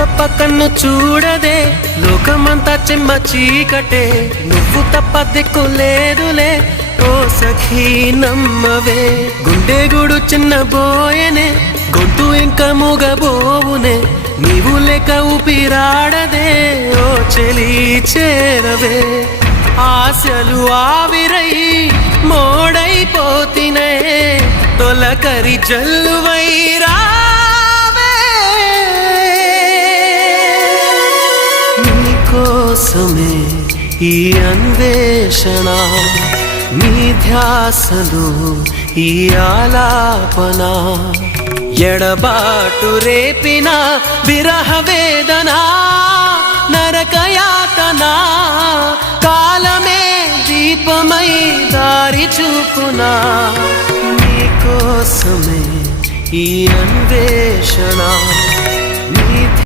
తప్ప కన్ను చూడదే లోకమంతా చెమ్మ చీకటే నువ్వు తప్ప దిక్కు లేదులే ఓ సఖీ నమ్మవే గుండె గుడు చిన్న బోయనే గొంతు ఇంకా మూగబోవునే నీవు లేక ఊపిరాడదే ఓ చెలి చేరవే ఆశలు ఆవిరై మోడైపోతినే తొలకరి జల్లువైరా కోసమే ఈ అన్వేషణ నీ ధ్యాసలో ఈ ఆలాపన ఎడబాటు రేపిన విరహ వేదన నరకయాతన కాలమే దీపమై దారి చూపునా నీ కోసమే ఈ అన్వేషణ